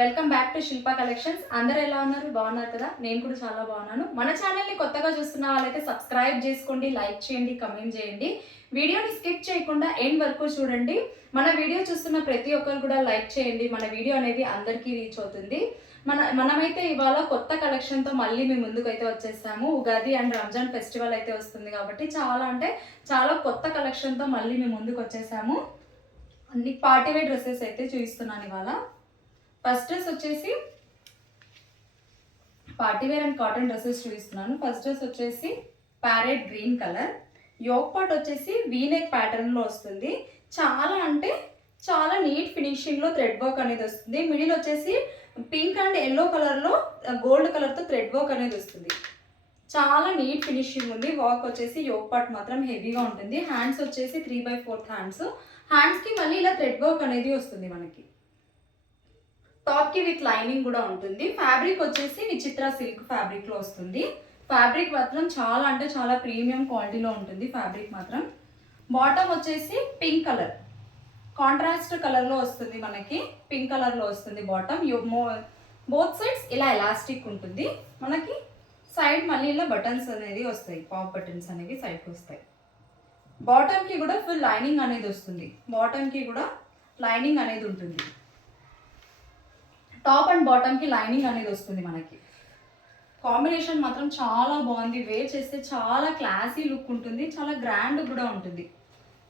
Welcome back to Shilpa collections. అందరూ ఎలా ఉన్నారు? బాగున్నారు కదా? నేను కూడా చాలా బాగున్నాను. మన ఛానల్ని కొత్తగా చూస్తున్న వాళ్ళైతే సబ్స్క్రైబ్ చేసుకోండి, లైక్ చేయండి, కమెంట్ చేయండి. వీడియోని స్కిప్ చేయకుండా ఎండ్ వరకు చూడండి. మన వీడియో చూస్తున్న ప్రతి ఒక్కరు కూడా లైక్ చేయండి. మన వీడియో అనేది అందరికీ రీచ్ అవుతుంది. మనమైతే ఇవాళ కొత్త కలెక్షన్తో మళ్ళీ మేము ముందుకైతే వచ్చేసాము. ఉగాది అండ్ రంజాన్ ఫెస్టివల్ అయితే వస్తుంది కాబట్టి చాలా కొత్త కలెక్షన్తో మళ్ళీ మేము ముందుకు వచ్చేసాము. అన్ని పార్టీ వేర్ డ్రెస్సెస్ అయితే చూపిస్తున్నాను ఇవాళ. ఫస్ట్ డ్రెస్ వచ్చేసి party wear and cotton dresses చూపిస్తున్నాను. ఫస్ట్ డ్రెస్ వచ్చేసి parrot green colour, yoke part వచ్చేసి వీనెక్ ప్యాటర్న్లో వస్తుంది. చాలా నీట్ ఫినిషింగ్లో థ్రెడ్ వర్క్ అనేది వస్తుంది. మిడిల్ వచ్చేసి పింక్ అండ్ ఎల్లో కలర్లో గోల్డ్ కలర్తో థ్రెడ్ వర్క్ అనేది వస్తుంది. చాలా నీట్ ఫినిషింగ్ ఉంది. వర్క్ వచ్చేసి యోక్ పార్ట్ మాత్రం హెవీగా ఉంటుంది. హ్యాండ్స్ వచ్చేసి 3/4 హ్యాండ్స్. హ్యాండ్స్కి మళ్ళీ ఇలా థ్రెడ్ వర్క్ అనేది వస్తుంది. మనకి టాప్కి విత్ లైనింగ్ కూడా ఉంటుంది. ఫ్యాబ్రిక్ వచ్చేసి విచిత్ర సిల్క్ ఫ్యాబ్రిక్లో వస్తుంది. ఫ్యాబ్రిక్ మాత్రం చాలా ప్రీమియం క్వాలిటీలో ఉంటుంది ఫ్యాబ్రిక్ మాత్రం. బాటమ్ వచ్చేసి పింక్ కలర్, కాంట్రాస్ట్ కలర్లో వస్తుంది. మనకి పింక్ కలర్లో వస్తుంది బాటమ్. బోత్ సైడ్స్ ఇలా ఎలాస్టిక్ ఉంటుంది. మనకి సైడ్ మళ్ళీ ఇలా బటన్స్ అనేది వస్తాయి, పాప్ బటన్స్ అనేవి సైడ్కి వస్తాయి. బాటమ్కి కూడా ఫుల్ లైనింగ్ అనేది వస్తుంది. బాటమ్కి కూడా లైనింగ్ అనేది ఉంటుంది. టాప్ అండ్ బాటమ్కి లైనింగ్ అనేది వస్తుంది. మనకి కాంబినేషన్ మాత్రం చాలా బాగుంది. వేర్ చేస్తే చాలా క్లాసీ లుక్ ఉంటుంది, చాలా గ్రాండ్ కూడా ఉంటుంది.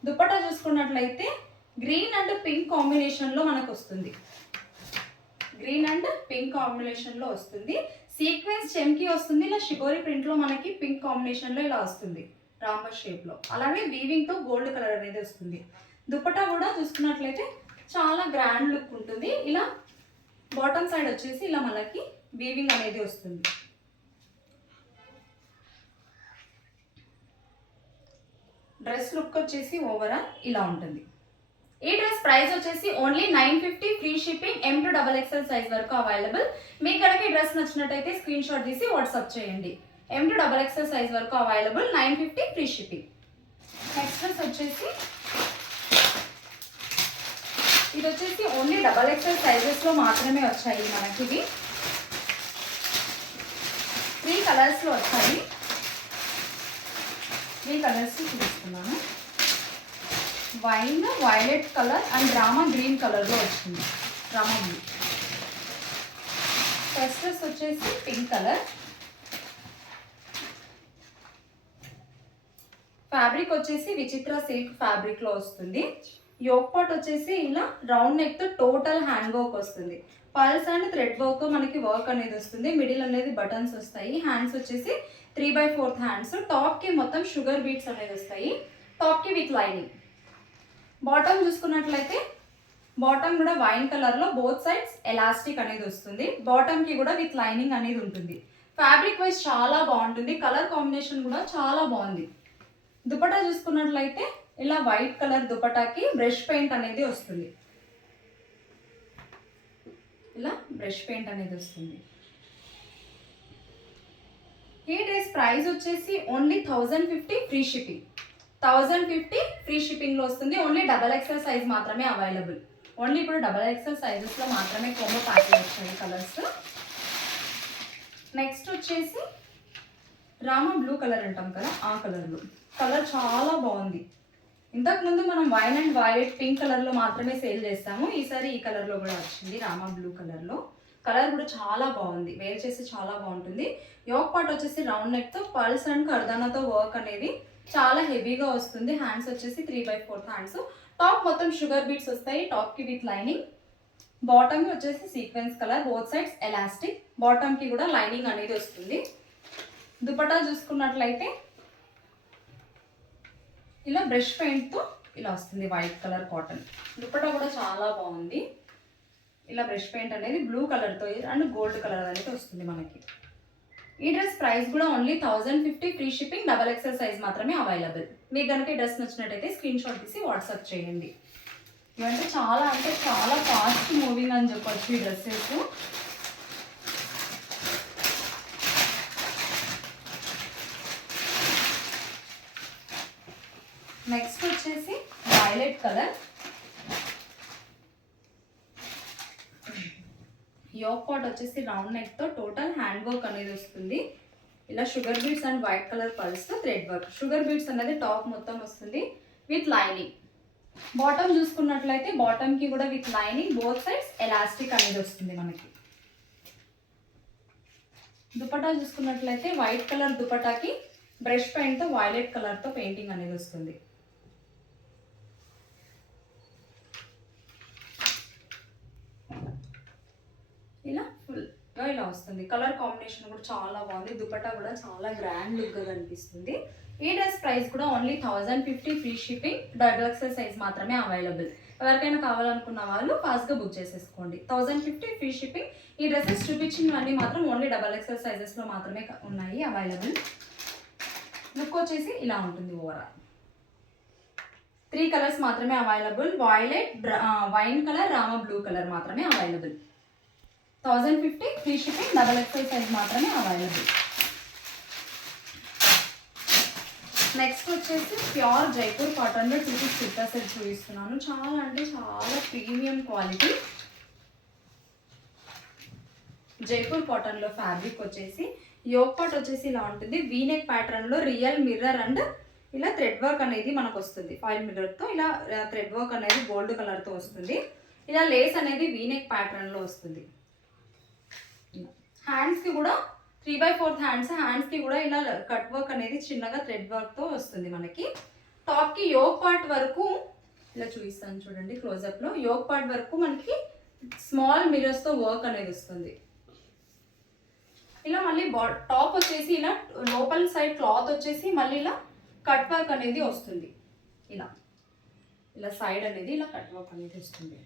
దుపట్టా చూసుకున్నట్లయితే గ్రీన్ అండ్ పింక్ కాంబినేషన్లో మనకు వస్తుంది. గ్రీన్ అండ్ పింక్ కాంబినేషన్లో వస్తుంది. సీక్వెన్స్ చెమ్కి వస్తుంది. ఇలా షిబోరి ప్రింట్లో మనకి పింక్ కాంబినేషన్లో ఇలా వస్తుంది, రాంబర్ షేప్లో. అలాగే వీవింగ్తో గోల్డ్ కలర్ అనేది వస్తుంది. దుపట్టా కూడా చూసుకున్నట్లయితే చాలా గ్రాండ్ లుక్ ఉంటుంది. ఇలా బాటమ్ సైడ్ వచ్చేసి ఇలా మనకి వీవింగ్ అనేది వస్తుంది. డ్రెస్ లుక్ వచ్చేసి ఓవరాల్ ఇలా ఉంటుంది. ఈ డ్రెస్ ప్రైస్ వచ్చేసి only 950, free shipping, M to XXL size వరకు అవైలబుల్. మీకు కనుక ఈ డ్రెస్ నచ్చినట్టయితే స్క్రీన్ షాట్ తీసి వాట్సాప్ చేయండి. M to XXL సైజ్ వరకు available, 950 free shipping. Next dress వచ్చేసి ఇది వచ్చేసి ఓన్లీ XXL సైజెస్లో మాత్రమే వచ్చాయి మనకి. ఇవి 3 కలర్స్లో వచ్చాయి. 3 కలర్స్ చూపిస్తున్నాను. Wine, violet colour and Rama green కలర్లో వచ్చింది, రామా బ్లూ. ఫస్ట్ డ్రెస్ వచ్చేసి పింక్ కలర్. ఫ్యాబ్రిక్ వచ్చేసి విచిత్ర సిల్క్ ఫ్యాబ్రిక్లో వస్తుంది. యోక్ పార్ట్ వచ్చేసి ఇలా రౌండ్ నెక్తో టోటల్ హ్యాండ్ వర్క్ వస్తుంది. పల్స్ అండ్ థ్రెడ్ వర్క్ మనకి వర్క్ అనేది వస్తుంది. మిడిల్ అనేది బటన్స్ వస్తాయి. హ్యాండ్స్ వచ్చేసి 3/4 హ్యాండ్స్. టాప్కి మొత్తం షుగర్ బీట్స్ అనేది వస్తాయి. టాప్కి విత్ లైనింగ్. బాటమ్ చూసుకున్నట్లయితే బాటమ్ కూడా వైన్ కలర్లో బోత్ సైడ్స్ ఎలాస్టిక్ అనేది వస్తుంది. బాటమ్కి కూడా విత్ లైనింగ్ అనేది ఉంటుంది. ఫ్యాబ్రిక్ వైజ్ చాలా బాగుంటుంది. కలర్ కాంబినేషన్ కూడా చాలా బాగుంది. దుపట్టా చూసుకున్నట్లయితే ఇలా వైట్ కలర్ దుపట్టాకి బ్రష్ పెయింట్ అనేది వస్తుంది. ఇలా బ్రష్ పెయింట్ అనేది వస్తుంది. ఈ డ్రెస్ ప్రైస్ వచ్చేసి ఓన్లీ 1050, ఫ్రీ షిప్పింగ్. 1050 ఫ్రీ షిప్పింగ్లో వస్తుంది. ఓన్లీ XXL సైజ్ మాత్రమే అవైలబుల్. ఓన్లీ ఇప్పుడు XXL సైజెస్లో మాత్రమే కోంబో ప్యాకింగ్ వచ్చాయి కలర్స్. నెక్స్ట్ వచ్చేసి రామా బ్లూ కలర్ అంటాం కదా, ఆ కలర్లో. కలర్ చాలా బాగుంది. ఇంతకుముందు మనం వైన్ అండ్ వైలెట్ పింక్ కలర్లో మాత్రమే సేల్ చేస్తాము. ఈసారి ఈ కలర్లో కూడా వచ్చింది, రామా బ్లూ కలర్లో. కలర్ కూడా చాలా బాగుంది. వేర్ చేసి చాలా బాగుంటుంది. యోక్ పార్ట్ వచ్చేసి రౌండ్ నెక్తో పల్స్ అండ్ కర్దానాతో వర్క్ అనేది చాలా హెవీగా వస్తుంది. హ్యాండ్స్ వచ్చేసి 3/4 హ్యాండ్స్. టాప్ మొత్తం షుగర్ బీట్స్ వస్తాయి. టాప్కి విత్ లైనింగ్. బాటమ్కి వచ్చేసి sequins colour, both sides elastic. బాటమ్కి కూడా లైనింగ్ అనేది వస్తుంది. దుపట్టా చూసుకున్నట్లయితే ఇలా బ్రష్ పెయింట్తో ఇలా వస్తుంది, వైట్ కలర్ కాటన్. దుపట్టా కూడా చాలా బాగుంది. ఇలా బ్రష్ పెయింట్ అనేది బ్లూ కలర్తో అండ్ గోల్డ్ కలర్ అనేది వస్తుంది మనకి. ఈ డ్రెస్ ప్రైస్ కూడా only 1050, free shipping, XXL size మాత్రమే అవైలబుల్. మీకు కనుక ఈ డ్రెస్ నచ్చినట్టయితే స్క్రీన్ షాట్ తీసి వాట్సాప్ చేయండి. ఇవంటే చాలా ఫాస్ట్ మూవింగ్ అని చెప్పొచ్చు ఈ డ్రెస్సెస్. నెక్స్ట్ వచ్చేసి వైలెట్ కలర్. యోక్ పార్ట్ వచ్చేసి రౌండ్ నెక్ తో టోటల్ హ్యాండ్ వర్క్ అనేది వస్తుంది. ఇలా sugar beads and white colour pulse తో థ్రెడ్ వర్క్. షుగర్ బీడ్స్ అనేది టాప్ మొత్తం వస్తుంది విత్ లైనింగ్. బాటమ్ చూసుకున్నట్లయితే బాటమ్ కి కూడా with lining, both sides elastic అనేది వస్తుంది మనకి. దుపట్టా చూసుకున్నట్లయితే వైట్ కలర్ దుపట్టాకి బ్రష్ పెయింట్ తో వైలెట్ కలర్ తో పెయింటింగ్ అనేది వస్తుంది. ఇలా ఫుల్ ఇలా వస్తుంది. కలర్ కాంబినేషన్ కూడా చాలా బాగుంది. దుపట్టా కూడా చాలా గ్రాండ్ లుక్ గా కనిపిస్తుంది. ఈ డ్రెస్ ప్రైస్ కూడా only 1050 free shipping, XXL size మాత్రమే అవైలబుల్. ఎవరికైనా కావాలనుకున్న వాళ్ళు ఫాస్ట్ గా బుక్ చేసేసుకోండి. 1050 ఫ్రీ షిప్పింగ్. ఈ డ్రెస్సెస్ చూపించినవన్నీ మాత్రం ఓన్లీ XXL సైజెస్ లో మాత్రమే ఉన్నాయి అవైలబుల్. లుక్ వచ్చేసి ఇలా ఉంటుంది. ఓవరాల్ 3 కలర్స్ మాత్రమే available. Violet, wine colour, Rama blue colour మాత్రమే available. 1050 free shipping, XXL size మాత్రమే అవైలబుల్. నెక్స్ట్ వచ్చేసి ప్యూర్ జైపూర్ కాటన్ లో 2 పీస్ కుర్తా సెట్ చూపిస్తున్నాను. చాలా అంటే చాలా ప్రీమియం క్వాలిటీ జైపూర్ కాటన్ లో ఫ్యాబ్రిక్ వచ్చేసి యోక్ పార్ట్ వచ్చేసి ఇలా ఉంటుంది. వీనెక్ ప్యాటర్న్ లో రియల్ మిర్రర్ అండ్ ఇలా థ్రెడ్ వర్క్ అనేది మనకు వస్తుంది. ఫైల్ మిర్రర్ తో ఇలా థ్రెడ్ వర్క్ అనేది గోల్డ్ కలర్ తో వస్తుంది. ఇలా లేస్ అనేది వీనెక్ ప్యాటర్న్ లో వస్తుంది. హ్యాండ్స్ కి కూడా 3/4 హ్యాండ్స్ కి కూడా ఇలా కట్ వర్క్ అనేది చిన్నగా థ్రెడ్ వర్క్ తో వస్తుంది మనకి. టాప్ కి యోక్ పార్ట్ వరకు ఇలా చూపిస్తాను చూడండి క్లోజ్అప్ లో. యోక్ పార్ట్ వరకు మనకి స్మాల్ మిరర్స్ తో వర్క్ అనేది వస్తుంది. ఇలా మళ్ళీ టాప్ వచ్చేసి ఇలా లోపల సైడ్ క్లాత్ వచ్చేసి మళ్ళీ ఇలా కట్ వర్క్ అనేది వస్తుంది. ఇలా ఇలా సైడ్ అనేది ఇలా కట్ వర్క్ అనేది వస్తుంది.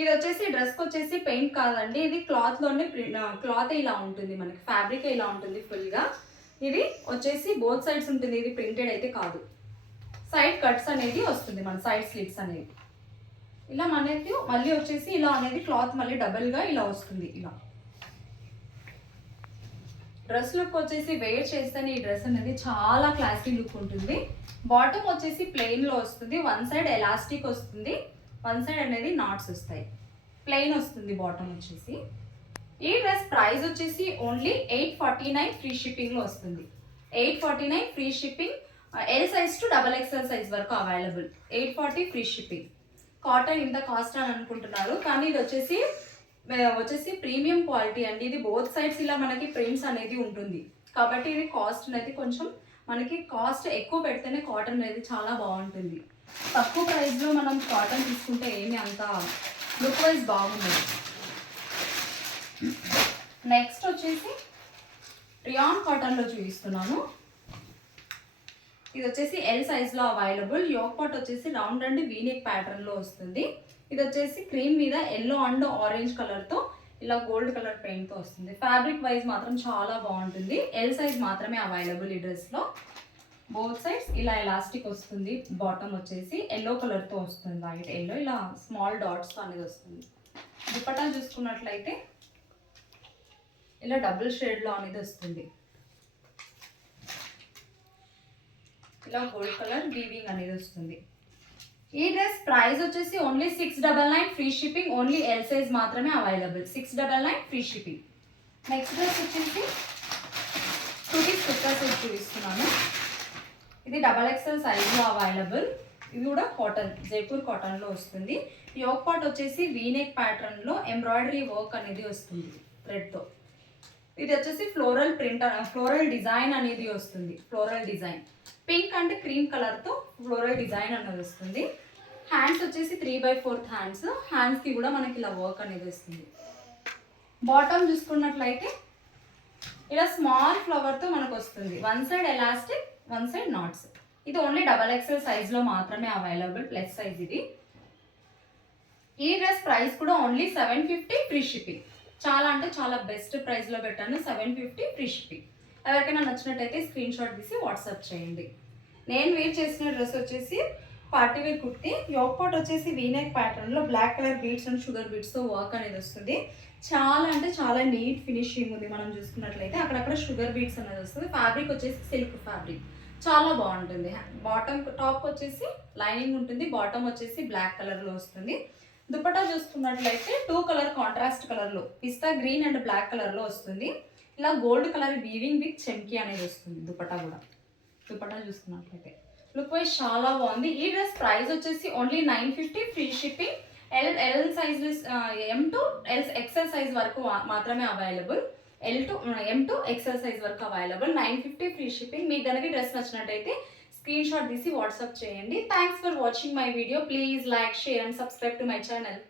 ఇది వచ్చేసి డ్రెస్ వచ్చేసి పెయింట్ కాదండి, ఇది క్లాత్ లోనే క్లాత్ ఇలా ఉంటుంది మనకి, ఫ్యాబ్రిక్ ఇలా ఉంటుంది ఫుల్ గా. ఇది వచ్చేసి బోత్ సైడ్స్ ఉంటుంది, ఇది ప్రింటెడ్ అయితే కాదు. సైడ్ కట్స్ అనేది వస్తుంది మన సైడ్ స్లిట్స్ అనేది. ఇలా మనకి మళ్ళీ వచ్చేసి ఇలా అనేది క్లాత్ మళ్ళీ డబుల్ గా ఇలా వస్తుంది. ఇలా డ్రెస్ లుక్ వచ్చేసి వేర్ చేస్తేనే ఈ డ్రెస్ అనేది చాలా క్లాసీ లుక్ ఉంటుంది. బాటమ్ వచ్చేసి ప్లెయిన్ లో వస్తుంది. వన్ సైడ్ ఎలాస్టిక్ వస్తుంది, వన్ సైడ్ అనేది నాట్స్ వస్తాయి. ప్లెయిన్ వస్తుంది బాటమ్ వచ్చేసి. ఈ డ్రెస్ ప్రైస్ వచ్చేసి ఓన్లీ 849 ఫ్రీ షిప్పింగ్ లో వస్తుంది. 849 free shipping. L size to XXL size వరకు అవైలబుల్. 840 free shipping. కాటన్ ఇంత కాస్ట్ అని అనుకుంటున్నారు, కానీ ఇది వచ్చేసి ప్రీమియం క్వాలిటీ అండి. ఇది బోత్ సైడ్స్ ఇలా మనకి ప్రింట్స్ అనేది ఉంటుంది కాబట్టి ఇది కాస్ట్ అనేది కొంచెం మనకి కాస్ట్ ఎక్కువ పెడితేనే కాటన్ అనేది చాలా బాగుంటుంది. తక్కువ ప్రైస్లో మనం కాటన్ తీసుకుంటే ఏమి అంత లుక్ వైజ్ బాగుండదు. నెక్స్ట్ వచ్చేసి రియాన్ కాటన్లో చూపిస్తున్నాను. ఇది వచ్చేసి ఎల్ సైజ్లో అవైలబుల్. యోక్ పార్ట్ వచ్చేసి రౌండ్ అండ్ వీనెక్ ప్యాటర్న్లో వస్తుంది. ఇది వచ్చేసి క్రీమ్ మీద ఎల్లో అండ్ ఆరెంజ్ కలర్తో ఇలా గోల్డ్ కలర్ పెయింట్తో వస్తుంది. ఫ్యాబ్రిక్ వైజ్ మాత్రం చాలా బాగుంటుంది. ఎల్ సైజ్ మాత్రమే అవైలబుల్ ఈ డ్రెస్లో. బోత్ సైడ్స్ ఇలా ఎలాస్టిక్ వస్తుంది. బాటమ్ వచ్చేసి ఎల్లో కలర్తో వస్తుంది, లైట్ ఎల్లో, ఇలా స్మాల్ డాట్స్తో అనేది వస్తుంది. దుపట్టా చూసుకున్నట్లయితే ఇలా డబుల్ షేడ్లో అనేది వస్తుంది. ఇలా గోల్డ్ కలర్ వీవింగ్ అనేది వస్తుంది. ఈ డ్రెస్ ప్రైస్ వచ్చేసి only 699 free shipping. Only L size మాత్రమే available. 699 free shipping. Next dress వచ్చేసి 2 పీస్ కుర్తా సెట్ చూపిస్తున్నాను. ఇది XXL సైజ్లో అవైలబుల్. ఇది కూడా కాటన్, జైపూర్ కాటన్లో వస్తుంది. యోక్ పార్ట్ వచ్చేసి వీనెక్ ప్యాటర్న్లో ఎంబ్రాయిడరీ వర్క్ అనేది వస్తుంది థ్రెడ్తో. ఇది వచ్చేసి ఫ్లోరల్ ప్రింట్, ఫ్లోరల్ డిజైన్ అనేది వస్తుంది. Floral design pink and cream కలర్తో ఫ్లోరల్ డిజైన్ అనేది వస్తుంది. హ్యాండ్స్ వచ్చేసి 3/4 హ్యాండ్స్కి కూడా మనకి ఇలా వర్క్ అనేది వస్తుంది. బాటమ్ చూసుకున్నట్లయితే ఇలా స్మాల్ ఫ్లవర్తో మనకు వస్తుంది. One side elastic, one side knots. ఇది ఓన్లీ XXL సైజ్లో మాత్రమే అవైలబుల్, ప్లస్ సైజ్ ఇది. ఈ డ్రెస్ ప్రైస్ కూడా ఓన్లీ 750 ఫ్రీ షిప్పింగ్. చాలా అంటే చాలా బెస్ట్ ప్రైస్లో పెట్టాను. 750 ఫ్రీ షిప్పింగ్. ఎవరికైనా నచ్చినట్టయితే స్క్రీన్ షాట్ తీసి వాట్సాప్ చేయండి. నేను వేర్ చేసిన డ్రెస్ వచ్చేసి పార్టీవేర్ కుర్తీ. యోక్ పార్ట్ వచ్చేసి వీనెక్ ప్యాటర్న్లో black colour beads and sugar బీడ్స్తో వర్క్ అనేది వస్తుంది. చాలా అంటే చాలా నీట్ ఫినిషింగ్ ఉంది. మనం చూసుకున్నట్లయితే అక్కడక్కడ షుగర్ బీడ్స్ అనేది వస్తుంది. ఫ్యాబ్రిక్ వచ్చేసి సిల్క్ ఫ్యాబ్రిక్, చాలా బాగుంటుంది. బాటమ్ టాప్ వచ్చేసి లైనింగ్ ఉంటుంది. బాటమ్ వచ్చేసి బ్లాక్ కలర్లో వస్తుంది. దుపట్టా చూసుకున్నట్లయితే 2 కలర్ కాంట్రాస్ట్ కలర్లో పిస్తా గ్రీన్ అండ్ బ్లాక్ కలర్లో వస్తుంది. ఇలా గోల్డ్ కలర్ వీవింగ్ విత్ చెమ్కి అనేది వస్తుంది దుపట్టా కూడా. దుపట్టా చూసుకున్నట్లయితే లుక్ వైజ్ చాలా బాగుంది. ఈ డ్రెస్ ప్రైస్ వచ్చేసి only 950, free shipping. L size M to XL size వరకు మాత్రమే available. M to XL size వరకు అవైలబుల్. 950 free shipping. మీకు కనుక డ్రెస్ నచ్చినట్టయితే స్క్రీన్ షాట్ తీసి వాట్సాప్ చేయండి. Thanks for watching my video. Please like, share and subscribe to my channel.